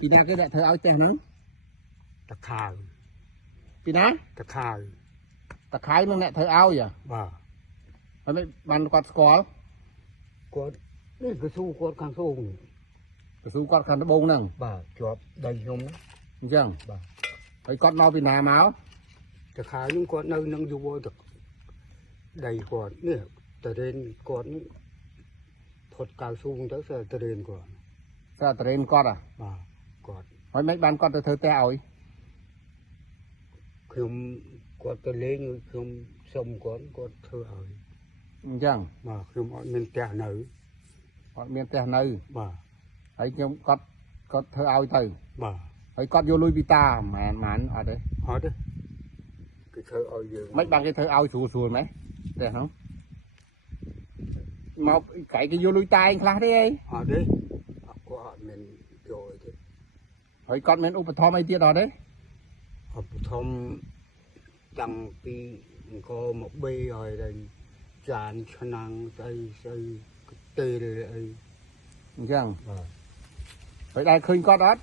ពីណាគេដាក់ធ្វើឲ្យចេះហ្នឹងតខៅពីណាតខៅតខៅនឹងអ្នកធ្វើឲ្យបាទហើយមិនបានគាត់ស្គាល់គាត់នេះគឺស៊ូគាត់ខាងស៊ូកស៊ូគាត់ខាងត្បូងហ្នឹងបាទជាប់ដីខ្ញុំហ្នឹងអញ្ចឹងបាទហើយគាត់មកពីណាមកតខៅហ្នឹងគាត់នៅនឹងយូរទៅដីគាត់នេះតរេនគាត់នេះផុតកៅស៊ូទៅសើតរេនគាត់សើតរេនគាត់បាទគាត់ហើយមិនបានគាត់ទៅធ្វើផ្ទះឲ្យខ្ញុំគាត់ទៅលេងខ្ញុំសុំគាត់ធ្វើឲ្យអញ្ចឹងបាទខ្ញុំអត់មានផ្ទះនៅអត់មានផ្ទះនៅបាទហើយខ្ញុំគាត់ធ្វើឲ្យទៅបាទហើយគាត់យកលុយពីតាមិនអត់ទេអត់ទេគេធ្វើឲ្យយើងមិនបានគេធ្វើឲ្យស្រួលម៉េះផ្ទះហ្នឹងមកកែគេយកលុយតាឯងខ្លះទេអត់ទេគាត់អត់មានយកទេហើយគាត់មានឧបត្ថម្ភអីទៀតអត់ទេឧបត្ថម្ភតាំងពីអង្គមកបេឲ្យដល់ចានឆ្នាំងស្អីទេលអីអញ្ចឹងបាទហើយដែរឃើញគាត់អត់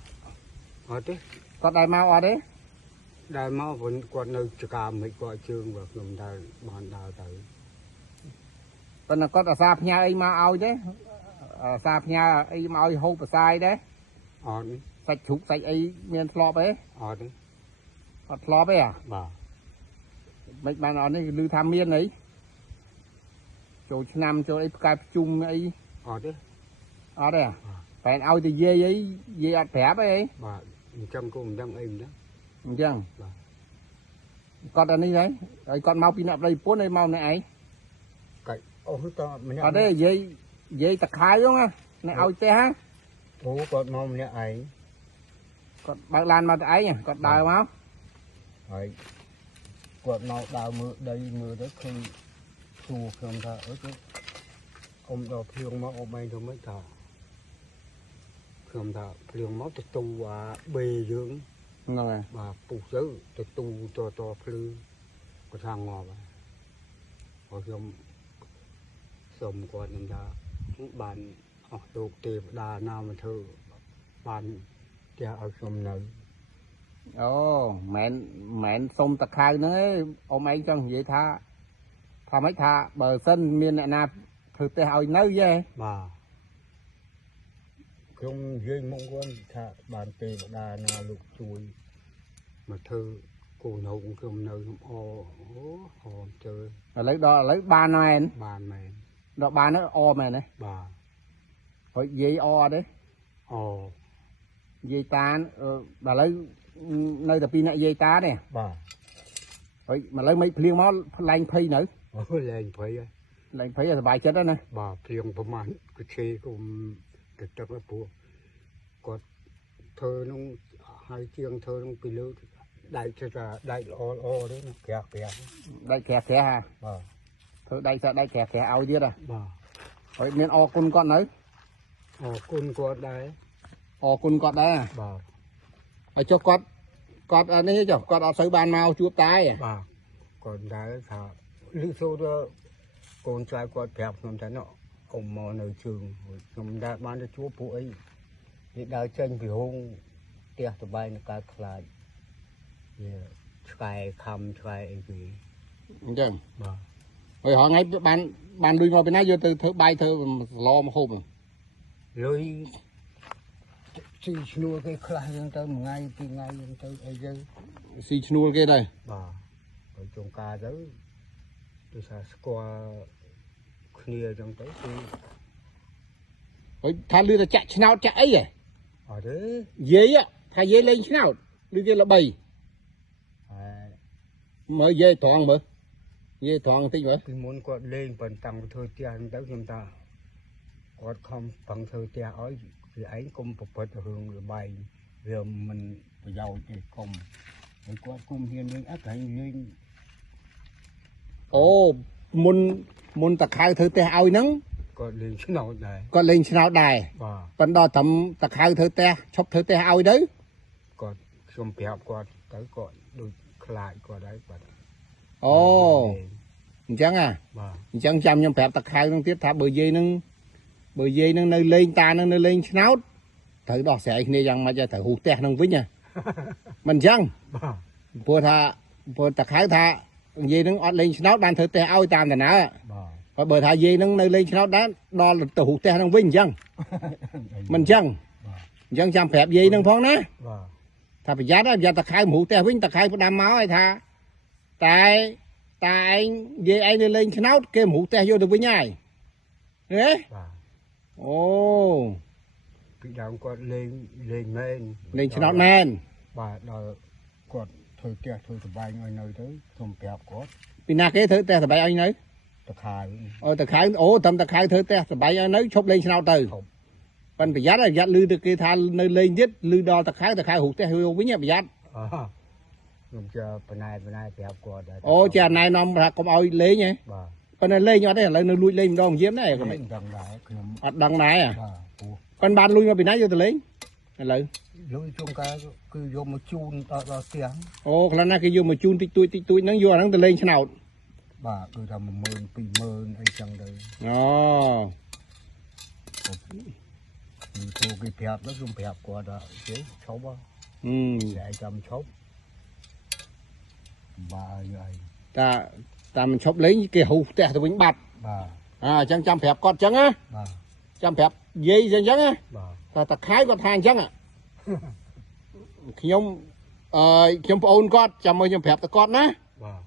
ទេគាត់ដែរមកអត់ទេដែរមកវិញគាត់នៅចកាមិនគាត់ជើងបើខ្ញុំដើរបានដើរទៅប៉ុន្តែគាត់អាសាផ្ញើអីមកឲ្យទេអាសាផ្ញើអីមកឲ្យហូបប្រសាយដែរអត់សាច់ជ្រូកសាច់អីមានធ្លាប់ទេអត់ទេអត់ធ្លាប់ទេបាទមិនបានអត់នេះគឺថាមានអីចូលឆ្នាំចូលអីផ្កាយប្រជុំអីអត់ទេអត់ទេបែរឲ្យទៅយាយអីយាយអត់ប្រាប់អីបាទអញ្ចឹងក៏មិនដឹងអីមិនដឹងអញ្ចឹងបាទគាត់អានេះហើយគាត់មកពីអ្នកប្តីប្រពន្ធហើយមកអ្នកឯងកាច់អូតម្នាក់អត់ទេយាយតខៅហ្នឹងអ្នកឲ្យផ្ទះអូគាត់មកម្នាក់ឯងគាត់បើកឡានមកទៅឯងគាត់ដើរមកហើយគាត់មកដើរមើលដីមើលទៅឃើញសួរខ្ញុំថាអើទៅអ៊ំដល់ភ្លៀងមកអ៊ំឯងធ្វើម៉េចថាខ្ញុំថាភ្លៀងមកទៅទូអាបេយើងហ្នឹងហើយបាទពុះទៅទូតភ្លឺគាត់ថាងាប់ហើយខ្ញុំសុំគាត់នឹងថាបានអស់លោកទេវតាណាមកធ្វើបានផ្ទះឲ្យខ្ញុំនៅអូមិនសុំតខៅហ្នឹងឯងអ៊ំឯងចង់និយាយថាម៉េចថាបើសិនមានអ្នកណាធ្វើផ្ទះឲ្យនៅយេបាទខ្ញុំនិយាយមកគាត់ថាបានទេវតាណាលោកជួយមកធ្វើគូនៅខ្ញុំនៅខ្ញុំហមជើឥឡូវបានមែនដល់បានអមែនទេបាទហើយយាយអត់ទេយាយតាដល់ឥឡូវនៅតែពីអ្នកយាយតាទេបាទហើយឥឡូវមិនភ្លៀងមកលែងភ័យនៅលែងភ័យសប្បាយចិត្តណាបាទភ្លៀងប្រហែលគឺជេគុំទៅទឹកទៅព្រោះគាត់ធ្វើនោះហើយជាងធ្វើនោះពីលើដៃថាដៃល្អទេណាក្រាស់ដៃក្រាស់បាទធ្វើដៃសាដៃក្រាស់ឲ្យទៀតបាទហើយមានអរគុណគាត់នៅអរគុណគាត់ដែរបាទហើយចុះគាត់អានេះចុះគាត់អត់សូវបានមកជួបតាទេបាទគាត់ដែរថាលឺសូរទៅកូនចៅគាត់ប្រាប់ខ្ញុំថាណោះអ៊ំមកនៅជើងខ្ញុំដែរបានទៅជួបពួកអីវាដើរចេញពីហងផ្ទះតបែងនៅកើតខ្លាចវាឆ្កែខំឆ្កែអីពីអញ្ចឹងបាទហើយរហងៃបានលុយមកពីណាយកទៅធ្វើបាយធ្វើស្លមកហូបលុយស៊ីឈ្នួលគេខ្លះយើងទៅមួយថ្ងៃពីរថ្ងៃយើងទៅអីទៅស៊ីឈ្នួលគេដែរបាទហើយចុងការទៅដូចថាស្គាល់គ្នាអញ្ចឹងទៅគឺហើយថាលឺតែចាក់ឆ្នោតចាក់អីហ៎អត់ទេយាយថាយាយលេងឆ្នោតឬគេល្បីហើយមើលយាយត្រង់មើលយាយត្រង់បន្តិចមើលពីមុនគាត់លេងប៉ុន្តែតាំងធ្វើផ្ទះហ្នឹងទៅខ្ញុំថាគាត់ខំប្រឹងធ្វើផ្ទះឲ្យវាឯងកុំប្រព្រឹត្តរឿងល្បែងវាមិនប្រយោជន៍ទេកុំហើយគាត់គុំហ៊ានលេងអត់ហើយលេងអូមុនតខៅធ្វើផ្ទះឲ្យហ្នឹងគាត់លេងឆ្នោតដែរគាត់លេងឆ្នោតដែរបាទប៉ុន្តែត្រឹមតខៅធ្វើផ្ទះឈប់ធ្វើផ្ទះឲ្យទៅគាត់ខ្ញុំប្រាប់គាត់ទៅគាត់ដូចខ្លាចគាត់ហើយបាទអូអញ្ចឹងបាទអញ្ចឹងចាំខ្ញុំប្រាប់តខៅហ្នឹងទៀតថាបើយាយនឹងនៅលេងតានឹងនៅលេងឆ្នោត thử đo sẽ này rằng mà cho thử hụt tè nông vĩnh nha mình chăng បាទ พวกท่าพวกตะไคร้ท่ายีนึงออดเลงชนอดด้านเธอแต่เอาตามแต่นะ បាទ พอเบอร์ท่ายีนึงในเลงชนอดด้านดอลตัวหูแต่นังวิ่งจังมันจังยังจำแผลยีนึงพ้องนะ បាទ ถ้าไปยัดอะยัดตะไคร้หูแต่วิ่งตะไคร้พอดำเมาไอ้ท่าแต่ยีไอ้ในเลงชนอดเกมหูแต่โยตัววิ่งง่ายเฮ้ย បាទ โอ้ ពីដើមគាត់លេងមែន เลงชนอดแมน បាទដល់គាត់ធ្វើផ្ទះធ្វើសម្បែងឲ្យនៅទៅខ្ញុំប្រាប់គាត់ ปีนาเกเธอแต่สบายเอาไหน ទៅខៅ ตะไคร้โอ้ทำตะไคร้เธอแต่สบายเอาไหนชอบเลงชนอดเตอ ปันประหยัดอะยัดลือตะกี้ทานในเลยยึดลือดอตะไคร้หูแต่หูวิ่งเนี่ยประหยัด ខ្ញុំจะបណែប្រាប់គាត់ដែរ โอ้จะนายนอมรักก็เอาเลยไง បាទ ปันนั้นเลยยอดได้เลยนึกลุยเลยดองเยี่ยมได้ก็ ខ្ញុំ ไม่ ដឹងដែរខ្ញុំ อัดดังไหนอ่ะ បាទព្រោះ ปันบานลุยมาปีไหนอยู่ตะเลยอะไร លុយជួនកាលគឺយកមកជូនដល់ផ្ទះ โอ้ครั้งนั้นคืออยู่มาจูนติดตุยนั่งอยู่นั่งตะเลยฉนาว បាទគឺថា10000 20000អីចឹងទៅ อ๋อ គឺទូគេប្រាប់ទៅខ្ញុំប្រាប់គាត់ថាជិះឈប់ อืม តែចាំឈប់បាទហើយ แต่มันชอบเลยเกี่ยวแต่ตัววิ่งบัด បាទ จังจำแผลกอดจังอ่ะ បាទ จำแผลยี่จังอ่ะ បាទ แต่ตะไคร้ก็ทางจังอ่ะขยมขยมปอนกอดจำมือจำแผลตะกอดนะ បាទ